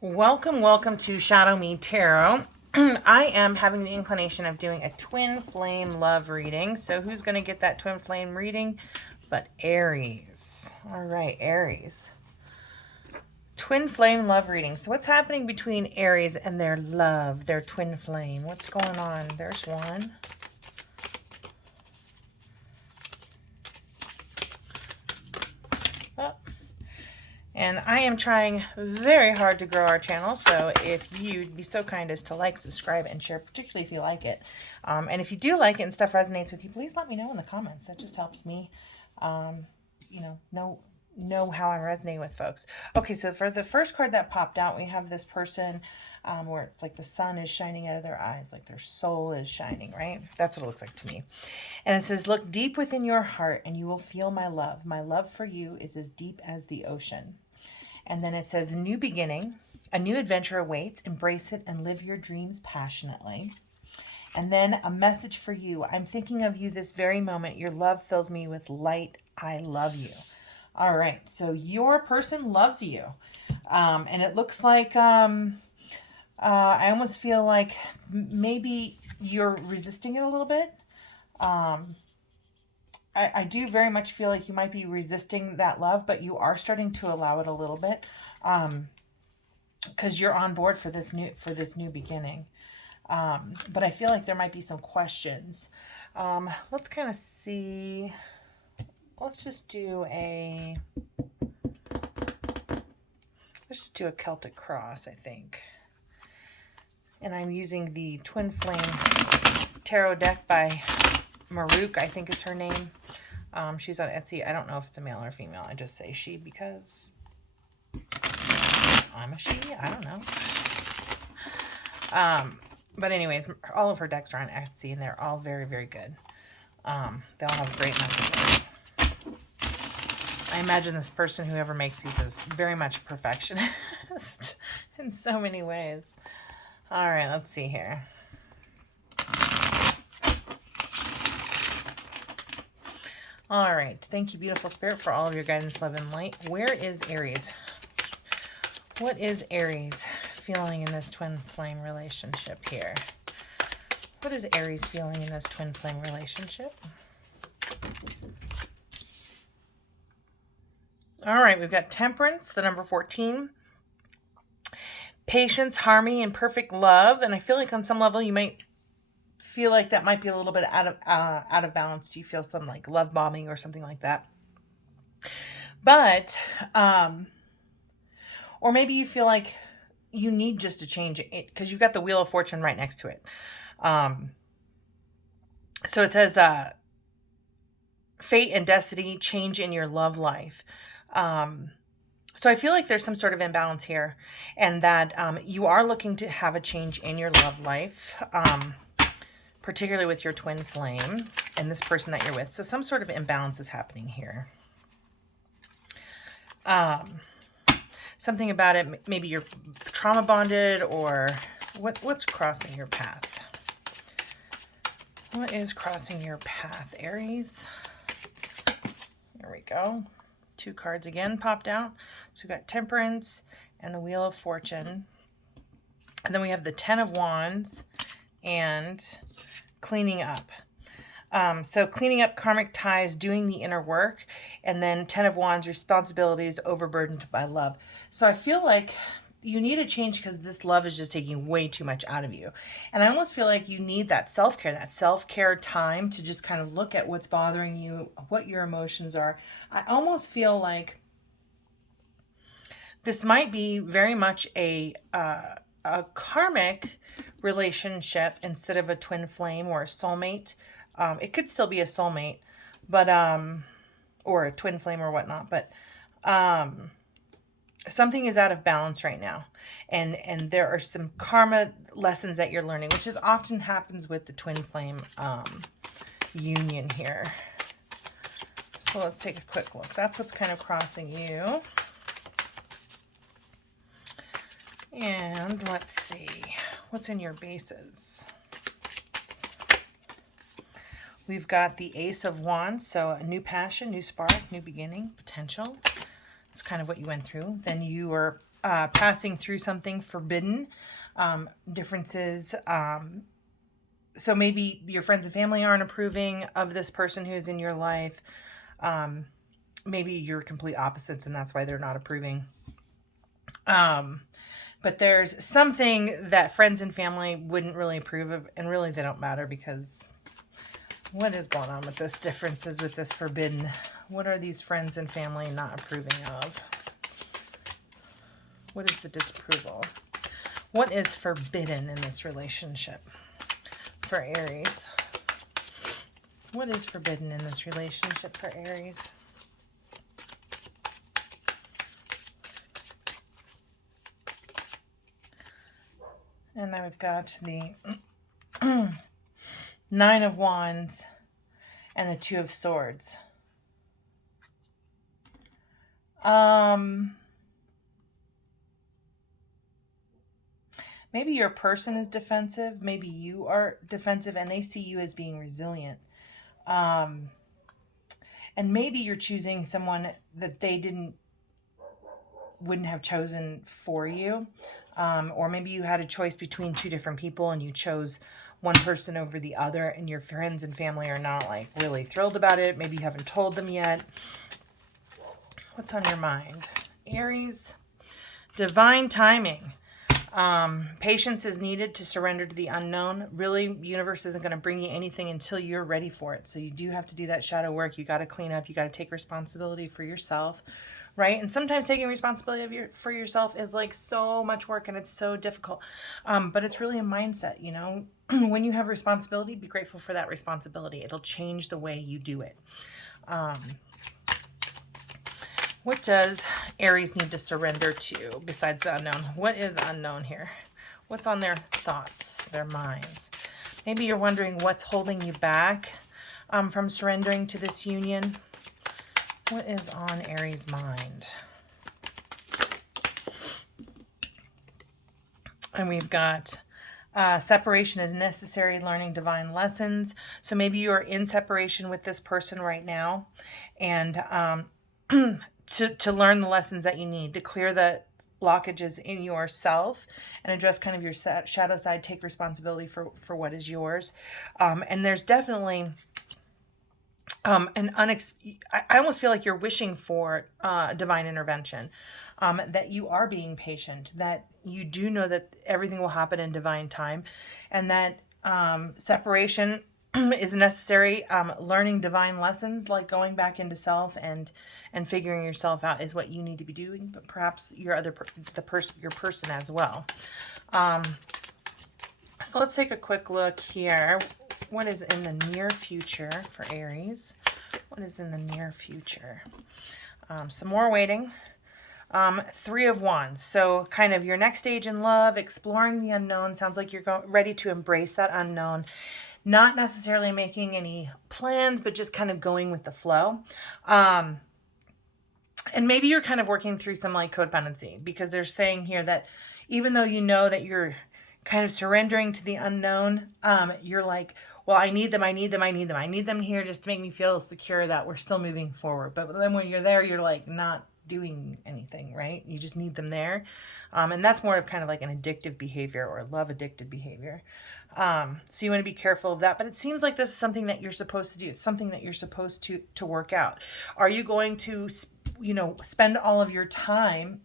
Welcome, welcome to Shadow Me Tarot. I am having the inclination of doing a twin flame love reading. So who's going to get that twin flame reading? But Aries. All right, Aries. Twin flame love reading. So what's happening between Aries and their love, their twin flame? What's going on? There's one. Oh. And I am trying very hard to grow our channel, so if you'd be so kind as to like, subscribe, and share, particularly if you like it. And if you do like it and stuff resonates with you, please let me know in the comments. That just helps me, know how I'm resonating with folks. Okay, so for the first card that popped out, we have this person where it's like the sun is shining out of their eyes, like their soul is shining, right? That's what it looks like to me. And it says, look deep within your heart and you will feel my love. My love for you is as deep as the ocean. And then it says, new beginning, a new adventure awaits. Embrace it and live your dreams passionately. And then a message for you. I'm thinking of you this very moment. Your love fills me with light. I love you. All right. So your person loves you. And it looks like, I almost feel like maybe you're resisting it a little bit. I do very much feel like you might be resisting that love, but you are starting to allow it a little bit, because you're on board for this new beginning. But I feel like there might be some questions. Let's kind of see. Let's just do a Celtic Cross, I think. And I'm using the Twin Flame Tarot deck by Maruk, I think is her name. She's on Etsy. I don't know if it's a male or female. I just say she because I'm a she. I don't know. But anyways, all of her decks are on Etsy, and they're all very, very good. They all have great messages. I imagine this person, whoever makes these, is very much a perfectionist in so many ways. All right, let's see here. All right. Thank you, beautiful spirit, for all of your guidance, love, and light. Where is Aries? What is Aries feeling in this twin flame relationship here? What is Aries feeling in this twin flame relationship? All right. We've got Temperance, the number 14. Patience, harmony, and perfect love. And I feel like on some level you might feel like that might be a little bit out of balance. Do you feel some like love bombing or something like that? But or maybe you feel like you need just to change it because you've got the Wheel of Fortune right next to it. So it says fate and destiny, change in your love life. So I feel like there's some sort of imbalance here, and that you are looking to have a change in your love life, particularly with your twin flame and this person that you're with. So some sort of imbalance is happening here. Something about it, maybe you're trauma bonded, or what's crossing your path? What is crossing your path, Aries? There we go. 2 cards again popped out. So we've got Temperance and the Wheel of Fortune. And then we have the 10 of Wands and cleaning up. So cleaning up karmic ties, doing the inner work, and then 10 of Wands, responsibilities overburdened by love. So I feel like you need a change because this love is just taking way too much out of you. And I almost feel like you need that self-care time to just kind of look at what's bothering you, what your emotions are. I almost feel like this might be very much a karmic relationship instead of a twin flame or a soulmate. It could still be a soulmate, but or a twin flame or whatnot, but something is out of balance right now, and there are some karma lessons that you're learning, which is often happens with the twin flame union here. So let's take a quick look. That's what's kind of crossing you. And let's see what's in your bases. We've got the Ace of Wands, so a new passion, new spark, new beginning, potential. It's kind of what you went through. Then you were passing through something forbidden, differences. So maybe your friends and family aren't approving of this person who's in your life. Maybe you're complete opposites and that's why they're not approving. But there's something that friends and family wouldn't really approve of, and really they don't matter, because what is going on with this differences with this forbidden? What are these friends and family not approving of? What is the disapproval? What is forbidden in this relationship for Aries? What is forbidden in this relationship for Aries? And now we've got the Nine of Wands and the Two of Swords. Maybe your person is defensive. Maybe you are defensive and they see you as being resilient. And maybe you're choosing someone that they wouldn't have chosen for you. Or maybe you had a choice between two different people and you chose one person over the other, and your friends and family are not like really thrilled about it. Maybe you haven't told them yet. What's on your mind? Aries, divine timing. Patience is needed to surrender to the unknown. Really, universe isn't going to bring you anything until you're ready for it. So you do have to do that shadow work. You got to clean up. You got to take responsibility for yourself, right? And sometimes taking responsibility for yourself is like so much work and it's so difficult. But it's really a mindset, you know. When you have responsibility, be grateful for that responsibility. It'll change the way you do it. What does Aries need to surrender to besides the unknown? What is unknown here? What's on their thoughts, their minds? Maybe you're wondering what's holding you back from surrendering to this union. What is on Aries' mind? And we've got separation is necessary, learning divine lessons. So maybe you are in separation with this person right now, and to learn the lessons that you need to clear the blockages in yourself and address kind of your shadow side, take responsibility for what is yours. And there's definitely I almost feel like you're wishing for divine intervention, that you are being patient, that you do know that everything will happen in divine time, and that separation is necessary. Learning divine lessons like going back into self and figuring yourself out is what you need to be doing, but perhaps your person as well. So let's take a quick look here. What is in the near future for Aries? What is in the near future? Some more waiting. Three of Wands. So kind of your next stage in love, exploring the unknown. Sounds like you're ready to embrace that unknown. Not necessarily making any plans, but just kind of going with the flow. And maybe you're kind of working through some like codependency, because they're saying here that even though you know that you're kind of surrendering to the unknown, you're like, well, I need them here just to make me feel secure that we're still moving forward. But then when you're there, you're like not doing anything, right? You just need them there. And that's more of kind of like an addictive behavior or love addicted behavior. So you want to be careful of that. But it seems like this is something that you're supposed to do. It's something that you're supposed to work out. Are you going to, spend all of your time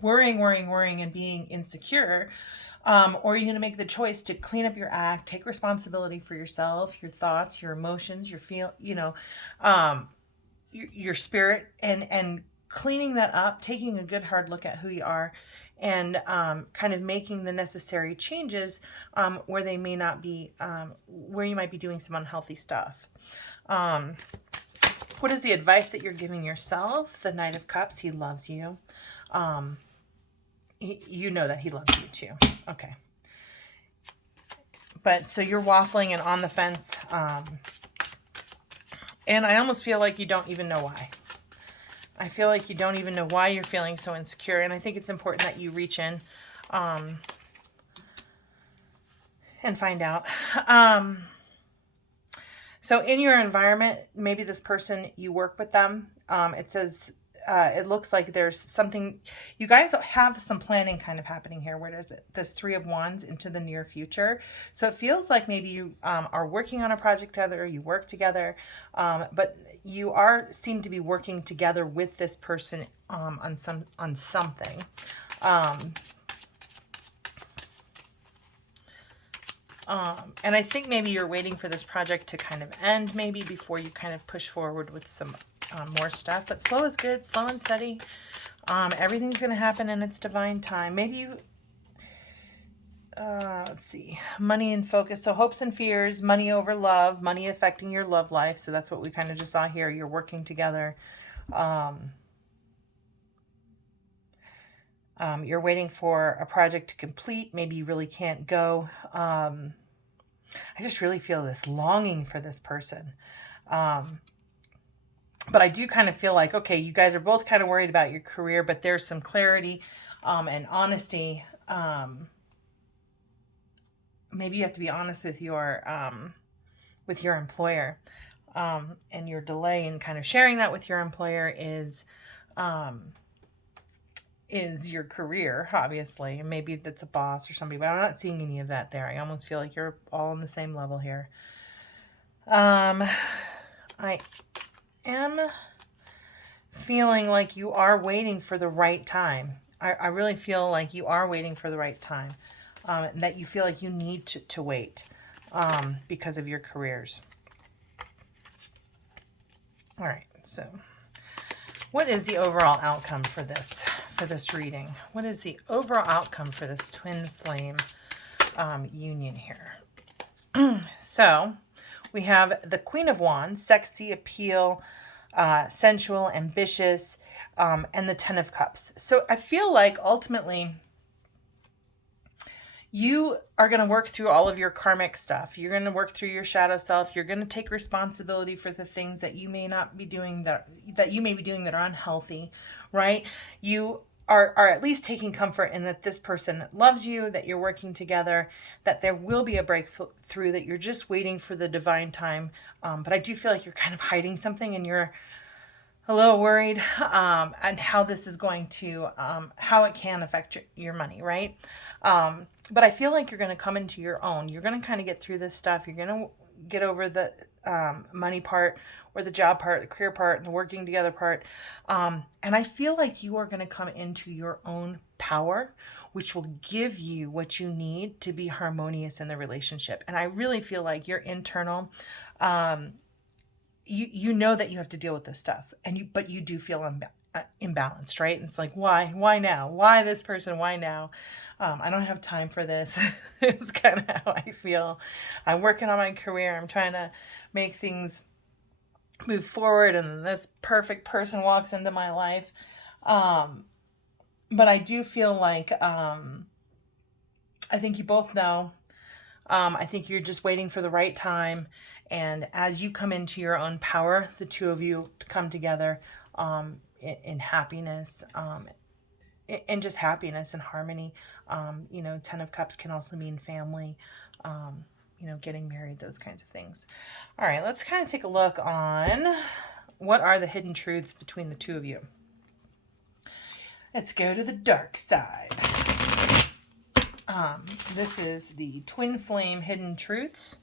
worrying and being insecure? Or are you going to make the choice to clean up your act, take responsibility for yourself, your thoughts, your emotions, your your spirit, and cleaning that up, taking a good hard look at who you are, and kind of making the necessary changes where they may not be, where you might be doing some unhealthy stuff. What is the advice that you're giving yourself? The Knight of Cups. He loves you. You know that he loves you too. Okay. But so you're waffling and on the fence. And I almost feel like you don't even know why. I feel like you don't even know why you're feeling so insecure. And I think it's important that you reach in and find out. So in your environment, maybe this person, you work with them. It says it looks like there's something, you guys have some planning kind of happening here. Where there's this Three of Wands into the near future. So it feels like maybe you are working on a project together, you work together, but you seem to be working together with this person on something. And I think maybe you're waiting for this project to kind of end maybe before you kind of push forward with some more stuff. But slow is good, slow and steady. Everything's going to happen in its divine time. Maybe you, let's see, money and focus. So hopes and fears, money over love, money affecting your love life. So that's what we kind of just saw here. You're working together. You're waiting for a project to complete. Maybe you really can't go. I just really feel this longing for this person. But I do kind of feel like, okay, you guys are both kind of worried about your career, but there's some clarity and honesty. Maybe you have to be honest with your employer. And your delay in kind of sharing that with your employer is your career, obviously. Maybe that's a boss or somebody, but I'm not seeing any of that there. I almost feel like you're all on the same level here. I am feeling like you are waiting for the right time. I really feel like you are waiting for the right time. That you feel like you need to wait because of your careers. All right, so what is the overall outcome for this reading? What is the overall outcome for this twin flame union here? So we have the Queen of Wands, sexy appeal, sensual, ambitious, and the Ten of Cups. So I feel like ultimately you are going to work through all of your karmic stuff. You're going to work through your shadow self. You're going to take responsibility for the things that you may not be doing that you may be doing that are unhealthy, right? You are at least taking comfort in that this person loves you, that you're working together, that there will be a breakthrough, that you're just waiting for the divine time. But I do feel like you're kind of hiding something and you're a little worried and how this is going to, how it can affect your money, right? But I feel like you're going to come into your own. You're going to kind of get through this stuff. You're going to get over the money part or the job part, the career part, and the working together part. And I feel like you are going to come into your own power, which will give you what you need to be harmonious in the relationship. And I really feel like your internal, you know that you have to deal with this stuff, but you do feel imbalanced, right? And it's like, why now? Why this person? Why now? I don't have time for this. It's kind of how I feel. I'm working on my career. I'm trying to make things move forward, and this perfect person walks into my life. But I do feel like I think you both know. I think you're just waiting for the right time. And as you come into your own power, the two of you come together in happiness, and just happiness and harmony. Ten of Cups can also mean family, getting married, those kinds of things. All right, let's kind of take a look on what are the hidden truths between the two of you. Let's go to the dark side. This is the Twin Flame Hidden Truths.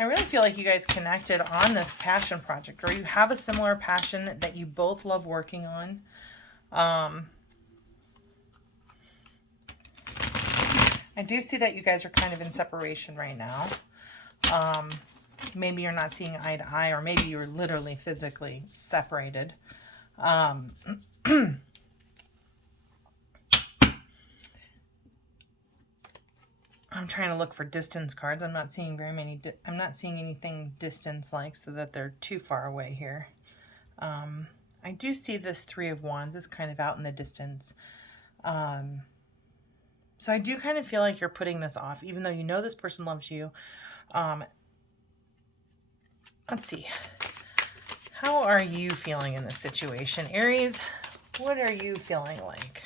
I really feel like you guys connected on this passion project, or you have a similar passion that you both love working on. I do see that you guys are kind of in separation right now. Maybe you're not seeing eye to eye, or maybe you're literally physically separated. I'm trying to look for distance cards. I'm not seeing very many. I'm not seeing anything distance-like, so that they're too far away here. I do see this Three of Wands is kind of out in the distance. So I do kind of feel like you're putting this off, even though you know this person loves you. Let's see. How are you feeling in this situation? Aries, what are you feeling like?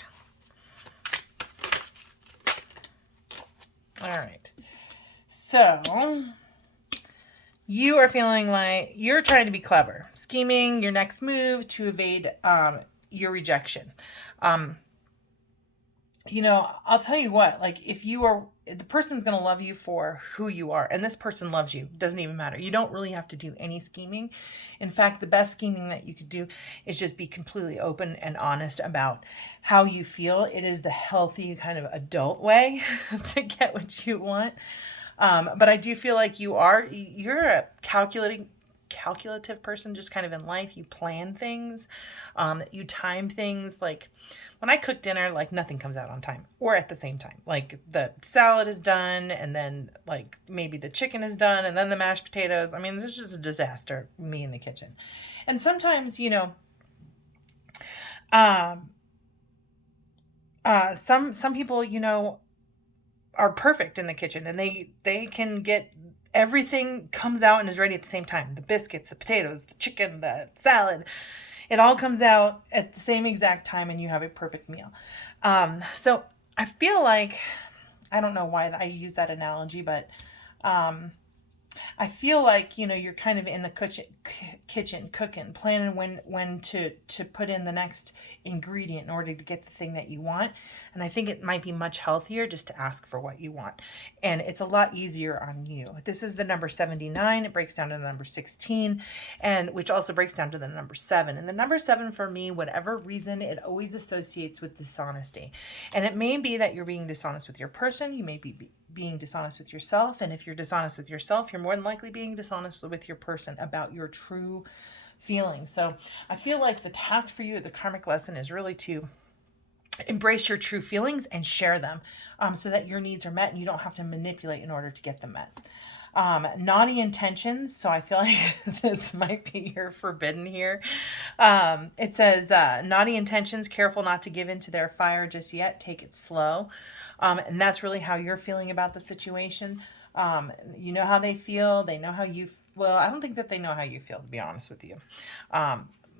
All right. So you are feeling like you're trying to be clever, scheming your next move to evade your rejection. I'll tell you what, like if you are, the person's going to love you for who you are, and this person loves you, doesn't even matter. You don't really have to do any scheming. In fact, the best scheming that you could do is just be completely open and honest about how you feel. It is the healthy kind of adult way to get what you want. But I do feel like you're a calculative person, just kind of in life. You plan things, you time things. Like when I cook dinner, like nothing comes out on time or at the same time. Like the salad is done, and then like maybe the chicken is done, and then the mashed potatoes. I mean, this is just a disaster, me in the kitchen. And sometimes, some people, are perfect in the kitchen, and they can get everything comes out and is ready at the same time. The biscuits, the potatoes, the chicken, the salad, it all comes out at the same exact time, and you have a perfect meal. So I feel like, I don't know why I use that analogy, but I feel like, you're kind of in the kitchen cooking, planning when to put in the next ingredient in order to get the thing that you want. And I think it might be much healthier just to ask for what you want. And it's a lot easier on you. This is the number 79. It breaks down to the number 16, and which also breaks down to the number 7. And the number 7 for me, whatever reason, it always associates with dishonesty. And it may be that you're being dishonest with your person. You may be being dishonest with yourself. And if you're dishonest with yourself, you're more than likely being dishonest with your person about your true feelings. So I feel like the task for you, the karmic lesson, is really to embrace your true feelings and share them, so that your needs are met and you don't have to manipulate in order to get them met. Naughty intentions. So I feel like this might be your forbidden here. It says, naughty intentions, careful not to give in to their fire just yet. Take it slow. And that's really how you're feeling about the situation. You know how they feel. They know how you, well, I don't think that they know how you feel, to be honest with you.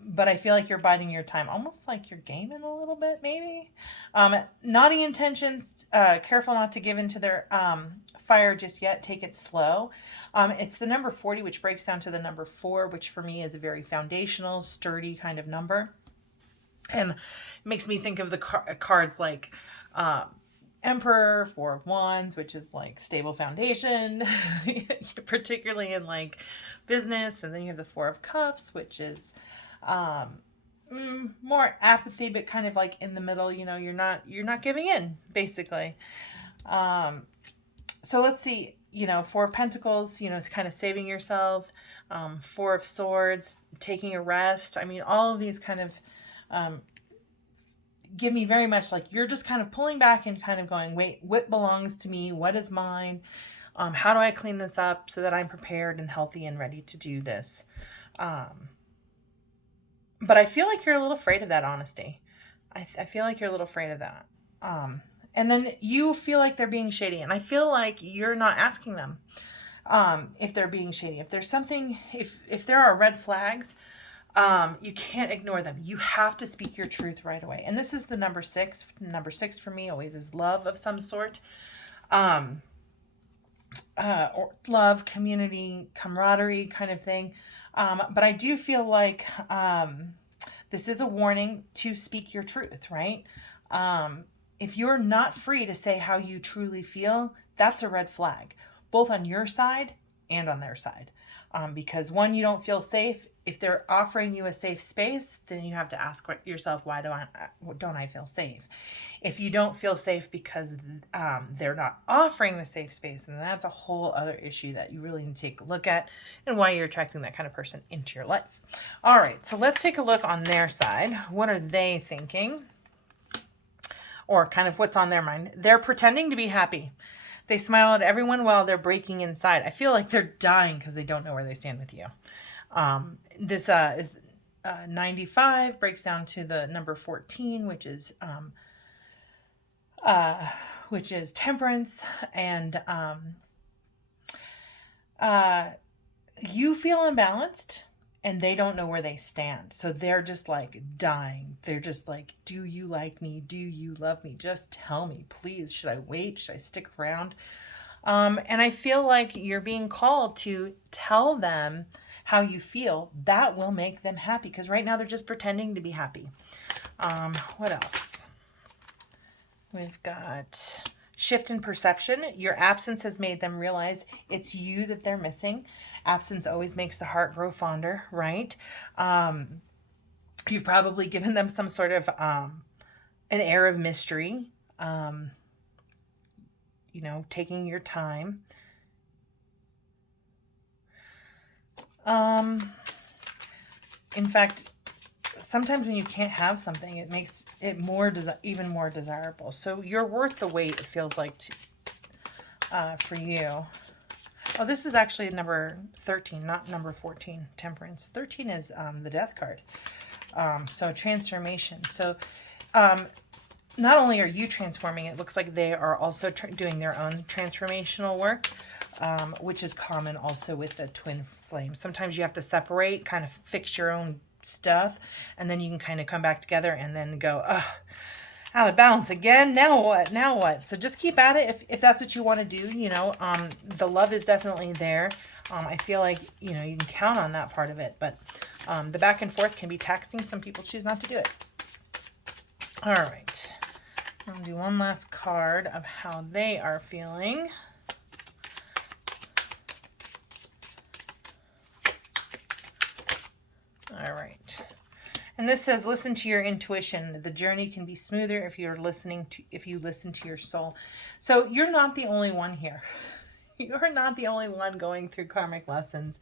But I feel like you're biding your time, almost like you're gaming a little bit, maybe. Naughty intentions, careful not to give into their fire just yet. Take it slow. It's the number 40, which breaks down to the number 4, which for me is a very foundational, sturdy kind of number. And makes me think of the cards like Emperor, 4 of Wands, which is like stable foundation, particularly in like business. And then you have the 4 of Cups, which is more apathy, but kind of like in the middle. You're not giving in, basically. So let's see. 4 of Pentacles, it's kind of saving yourself. 4 of Swords, taking a rest. I mean, all of these kind of give me very much like you're just kind of pulling back and kind of going, wait, what belongs to me? What is mine? How do I clean this up so that I'm prepared and healthy and ready to do this? But I feel like you're a little afraid of that honesty. I feel like you're a little afraid of that. And then you feel like they're being shady. And I feel like you're not asking them if they're being shady. If there's something, if there are red flags, you can't ignore them. You have to speak your truth right away. And this is the number 6. Number 6 for me always is love of some sort. Or love, community, camaraderie kind of thing. But I do feel like this is a warning to speak your truth, right? If you're not free to say how you truly feel, that's a red flag, both on your side and on their side. Because one, you don't feel safe. If they're offering you a safe space, then you have to ask yourself, why don't I feel safe? If you don't feel safe because they're not offering the safe space, then that's a whole other issue that you really need to take a look at, and why you're attracting that kind of person into your life. All right, so let's take a look on their side. What are they thinking? Or kind of what's on their mind. They're pretending to be happy. They smile at everyone while they're breaking inside. I feel like they're dying because they don't know where they stand with you. This is 95, breaks down to the number 14, which is Temperance. And you feel imbalanced, and they don't know where they stand. So they're just like dying. They're just like, do you like me? Do you love me? Just tell me, please. Should I wait? Should I stick around? And I feel like you're being called to tell them how you feel. That will make them happy, because right now they're just pretending to be happy. What else? We've got shift in perception. Your absence has made them realize it's you that they're missing. Absence always makes the heart grow fonder, right? You've probably given them some sort of an air of mystery, you know, taking your time. In fact, sometimes when you can't have something, it makes it even more desirable. So you're worth the wait, it feels like, for you. Oh, this is actually number 13, not number 14, Temperance. 13 is the Death card. So transformation. So not only are you transforming, it looks like they are also doing their own transformational work, which is common also with the twin flame. Sometimes you have to separate, kind of fix your own stuff, and then you can kind of come back together and then go, ugh, out of balance again. Now what? Now what? So just keep at it if that's what you want to do. You know, the love is definitely there. I feel like, you know, you can count on that part of it, but the back and forth can be taxing. Some people choose not to do it. All right. I'm going to do one last card of how they are feeling. All right. And this says, listen to your intuition. The journey can be smoother if you listen to your soul. So you're not the only one here. You're not the only one going through karmic lessons.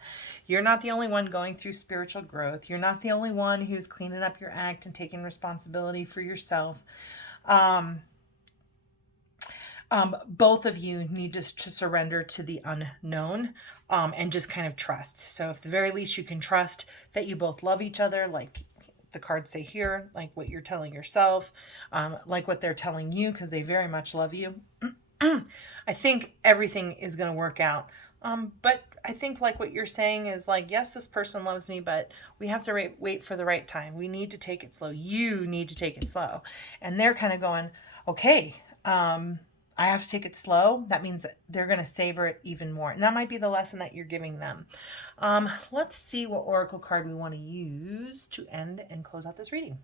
You're not the only one going through spiritual growth. You're not the only one who's cleaning up your act and taking responsibility for yourself. Both of you need to surrender to the unknown, and just kind of trust. So at the very least, you can trust that you both love each other, like the cards say here, like what you're telling yourself, like what they're telling you, because they very much love you. I think everything is going to work out. But I think like what you're saying is like, yes, this person loves me, but we have to wait for the right time. We need to take it slow. You need to take it slow. And they're kind of going, okay, I have to take it slow. That means that they're going to savor it even more. And that might be the lesson that you're giving them. Let's see what oracle card we want to use to end and close out this reading.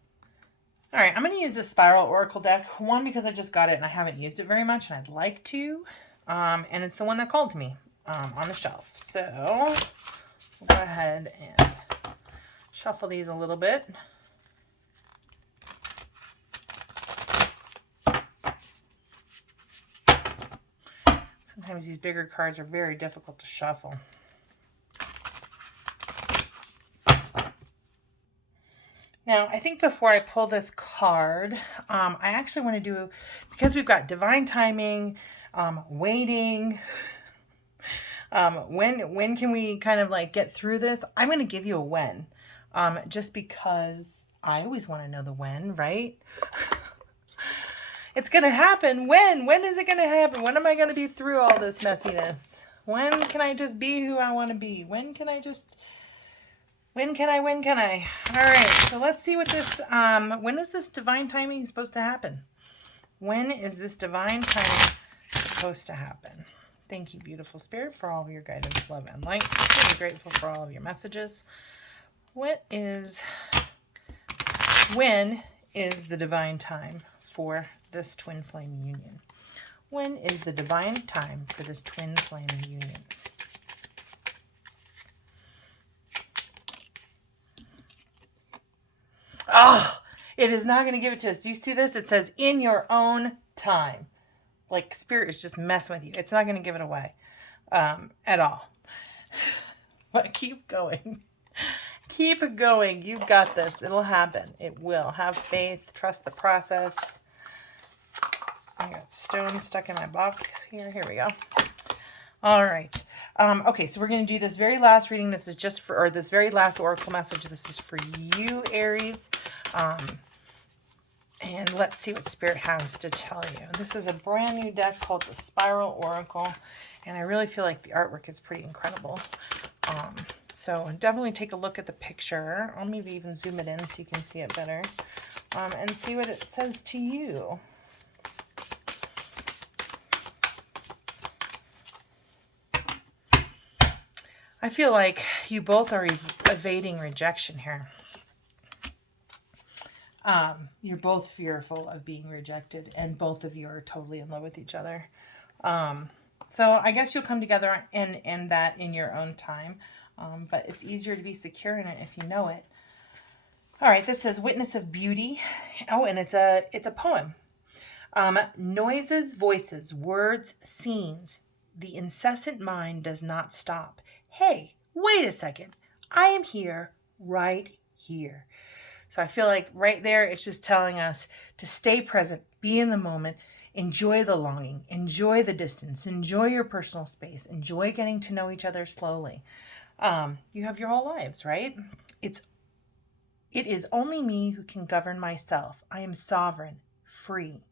All right, I'm going to use this Spiral Oracle deck. One, because I just got it and I haven't used it very much, and I'd like to. And it's the one that called to me on the shelf. So we'll go ahead and shuffle these a little bit. Sometimes these bigger cards are very difficult to shuffle. Now, I think before I pull this card, I actually want to do, because we've got divine timing, waiting, when can we kind of like get through this? I'm going to give you a when, just because I always want to know the when, right? It's going to happen. When is it going to happen? When am I going to be through all this messiness? When can I just be who I want to be? When can I? All right, so let's see what this, when is this divine timing supposed to happen? When is this divine timing supposed to happen? Thank you, beautiful spirit, for all of your guidance, love, and light. I'm really grateful for all of your messages. When is the divine time for this twin flame union? When is the divine time for this twin flame union? Oh, it is not going to give it to us. Do you see this? It says in your own time. Like spirit is just messing with you. It's not going to give it away at all. But keep going. Keep going. You've got this. It'll happen. It will. Have faith. Trust the process. I got stones stuck in my box here. Here we go. All right. Okay, so we're going to do this very last reading. This is just for, or this very last oracle message. This is for you, Aries. And let's see what Spirit has to tell you. This is a brand new deck called the Spiral Oracle. And I really feel like the artwork is pretty incredible. So definitely take a look at the picture. I'll maybe even zoom it in so you can see it better. And see what it says to you. I feel like you both are evading rejection here. You're both fearful of being rejected, and both of you are totally in love with each other. So I guess you'll come together and end that in your own time. But it's easier to be secure in it if you know it. All right, this says Witness of Beauty. Oh, and it's a poem. Noises, voices, words, scenes. The incessant mind does not stop. Hey, wait a second. I am here, right here. So I feel like right there, it's just telling us to stay present, be in the moment, enjoy the longing, enjoy the distance, enjoy your personal space, enjoy getting to know each other slowly. You have your whole lives, right? It is only me who can govern myself. I am sovereign, free.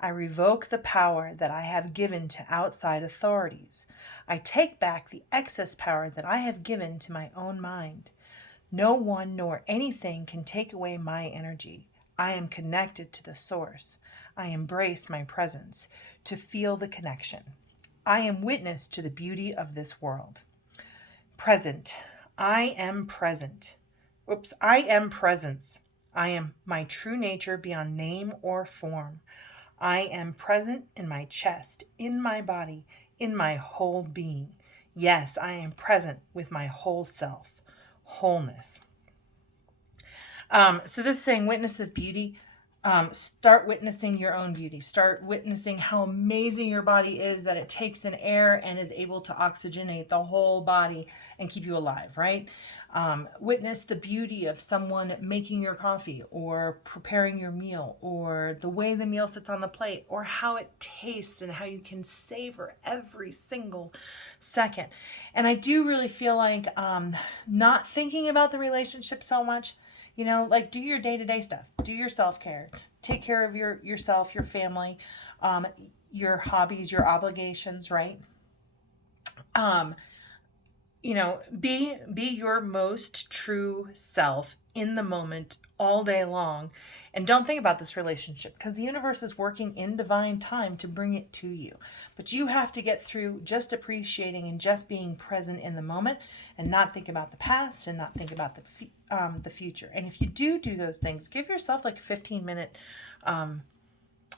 I revoke the power that I have given to outside authorities. I take back the excess power that I have given to my own mind. No one nor anything can take away my energy. I am connected to the source. I embrace my presence to feel the connection. I am witness to the beauty of this world. Present. I am present. I am presence. I am my true nature beyond name or form. I am present in my chest, in my body, in my whole being. Yes, I am present with my whole self. Wholeness. So this is saying Witness of Beauty. Start witnessing your own beauty. Start witnessing how amazing your body is, that it takes in air and is able to oxygenate the whole body and keep you alive, right? Witness the beauty of someone making your coffee or preparing your meal, or the way the meal sits on the plate, or how it tastes and how you can savor every single second. And I do really feel like not thinking about the relationship so much. You know, like do your day-to-day stuff, do your self-care, take care of yourself, your family, your hobbies, your obligations, right? You know, be your most true self in the moment all day long, and don't think about this relationship because the universe is working in divine time to bring it to you. But you have to get through just appreciating and just being present in the moment, and not think about the past and not think about the future. And if you do those things, give yourself like a 15-minute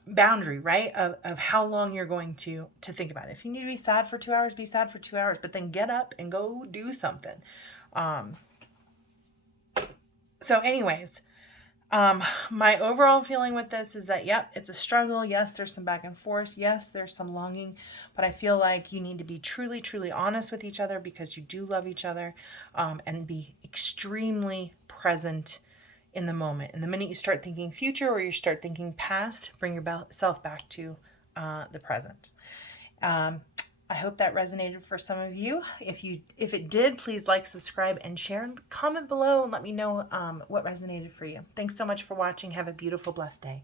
boundary, right, of how long you're going to think about it. If you need to be sad for 2 hours, be sad for 2 hours, but then get up and go do something. So anyways, my overall feeling with this is that, yep, it's a struggle. Yes, there's some back and forth. Yes, there's some longing, but I feel like you need to be truly, truly honest with each other because you do love each other, and be extremely present in the moment. And the minute you start thinking future or you start thinking past, bring yourself back to the present. I hope that resonated for some of you. If it did, please like, subscribe, and share, and comment below and let me know what resonated for you. Thanks so much for watching. Have a beautiful, blessed day.